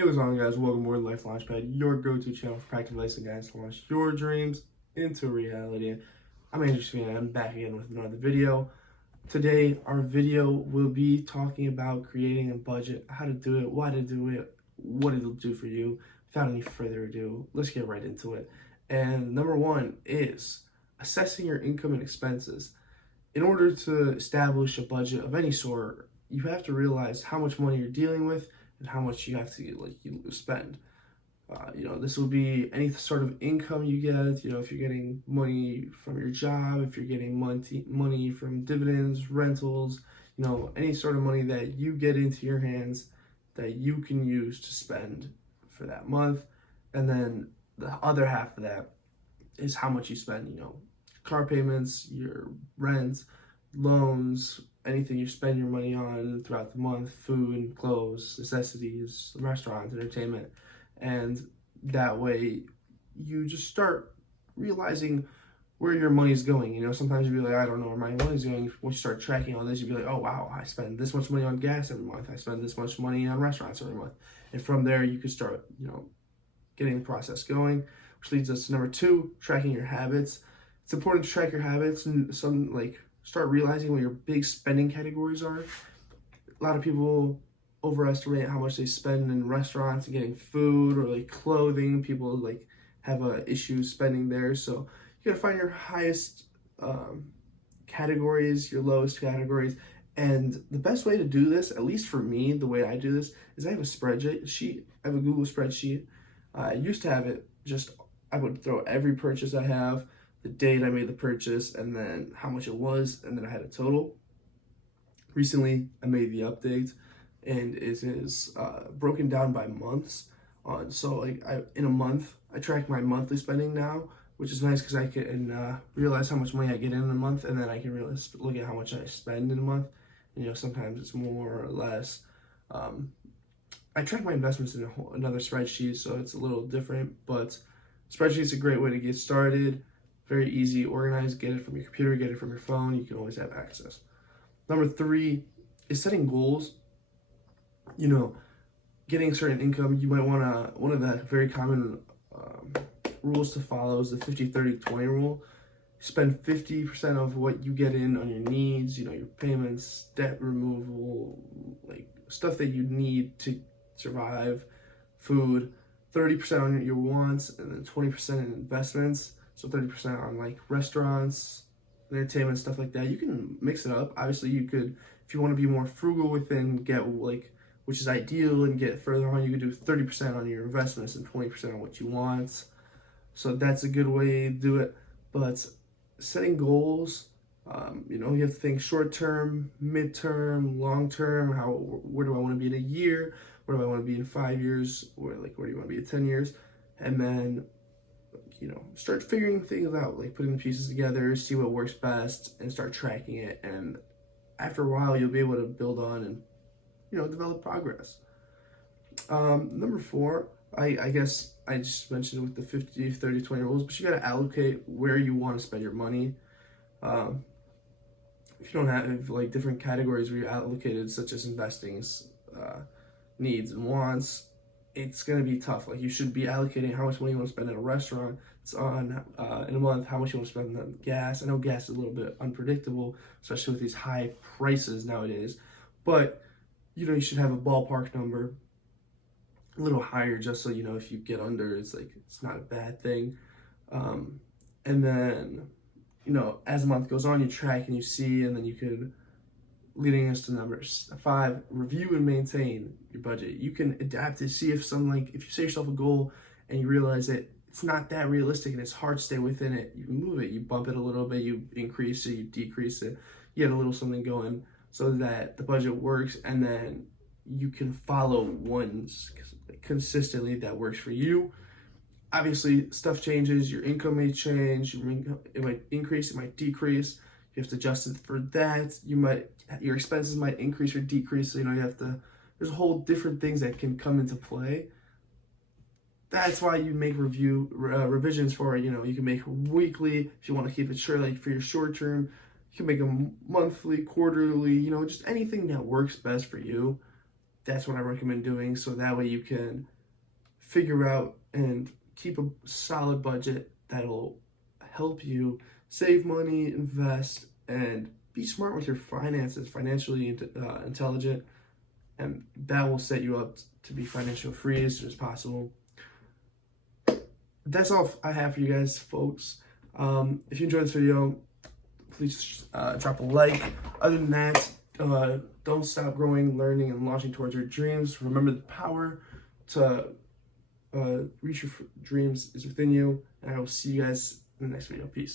Hey, what's on, guys? Welcome aboard Life Launchpad, your go-to channel for practical advice and guidance to launch your dreams into reality. I'm Andrew Svina. I'm back again with another video. Today, our video will be talking about creating a budget, how to do it, why to do it, what it'll do for you. Without any further ado, let's get right into it. And number one is assessing your income and expenses. In order to establish a budget of any sort, you have to realize how much money you're dealing with and how much you have to you spend. This will be any sort of income you get. If you're getting money from your job, if you're getting money from dividends, rentals, any sort of money that you get into your hands that you can use to spend for that month. And then the other half of that is how much you spend, car payments, your rent, loans, anything you spend your money on throughout the month, food, clothes, necessities, restaurants, entertainment. And that way you just start realizing where your money's going. Sometimes you'll be like, I don't know where my money's going. Once you start tracking all this, you'll be like, oh wow, I spend this much money on gas every month. I spend this much money on restaurants every month. And from there you can start, getting the process going, which leads us to number two, tracking your habits. It's important to track your habits and start realizing what your big spending categories are. A lot of people overestimate how much they spend in restaurants and getting food or clothing. People have a issue spending there. So you gotta find your highest categories, your lowest categories. And the best way to do this, at least for me, the way I do this, is I have a spreadsheet. I have a Google spreadsheet. I used to have it I would throw every purchase I have, the date I made the purchase, and then how much it was, and then I had a total. Recently, I made the update, and it is broken down by months. In a month, I track my monthly spending now, which is nice because I can realize how much money I get in a month, and then I can look at how much I spend in a month. And sometimes it's more or less. I track my investments in another spreadsheet, so it's a little different, but spreadsheet is a great way to get started. Very easy, organized, get it from your computer, get it from your phone, you can always have access. Number three is setting goals. Getting a certain income, you might want to, one of the very common rules to follow is the 50-30-20 rule. Spend 50% of what you get in on your needs, your payments, debt removal, stuff that you need to survive, food, 30% on your wants, and then 20% in investments. So 30% on restaurants, entertainment, stuff like that. You can mix it up. Obviously, you could, if you want to be more frugal within, get which is ideal, and get further on, you could do 30% on your investments and 20% on what you want. So that's a good way to do it. But setting goals, you have to think short term, mid-term, long term. Where do I want to be in a year? Where do I want to be in 5 years? Where do you want to be in 10 years? And then start figuring things out, putting the pieces together, see what works best, and start tracking it. And after a while, you'll be able to build on and, develop progress. Number four, I guess I just mentioned with the 50-30-20 rules, but you got to allocate where you want to spend your money. If you don't have different categories where you're allocated, such as investing, needs and wants, it's going to be tough. You should be allocating how much money you want to spend at a restaurant. It's on in a month, how much you want to spend on gas. I know gas is a little bit unpredictable, especially with these high prices nowadays. But, you should have a ballpark number, a little higher, just so, if you get under, it's not a bad thing. And then, as the month goes on, you track and you see, and then you could, leading us to number five, review and maintain your budget. You can adapt to see if if you set yourself a goal and you realize that it's not that realistic and it's hard to stay within it, you move it, you bump it a little bit, you increase it, you decrease it, you get a little something going so that the budget works, and then you can follow ones consistently that works for you. Obviously, stuff changes, your income may change, it might increase, it might decrease. You have to adjust it for that. Your expenses might increase or decrease. So, there's a whole different things that can come into play. That's why you make revisions for it. You can make weekly if you want to keep it short. For your short term, you can make them monthly, quarterly. Just anything that works best for you. that's what I recommend doing, so that way you can figure out and keep a solid budget that'll help you save money, invest, and be smart with your finances, financially intelligent, and that will set you up to be financial free as soon as possible. That's all I have for you guys, folks. If you enjoyed this video, please drop a like. Other than that, don't stop growing, learning, and launching towards your dreams. Remember, the power to reach your dreams is within you, and I will see you guys in the next video. Peace.